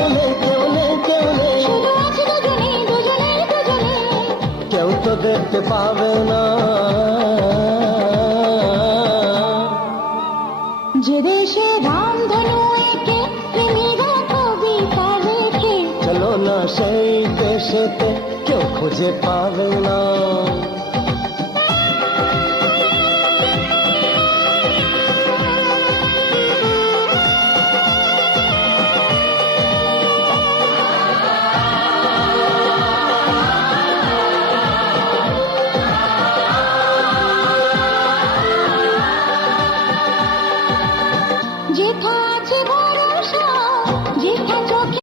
কেউ নেই, কেউ নেই, কেউ নেই, শুধু আছে দুজনে, দুজনে, দুজনে। কেউ তো দেখতে পাবে না। যে দেশে রামধনু এঁকে প্রেমীরা কবিতা লেখে, চলো না সেই দেশেতে, কেউ খুঁজে পাবে না।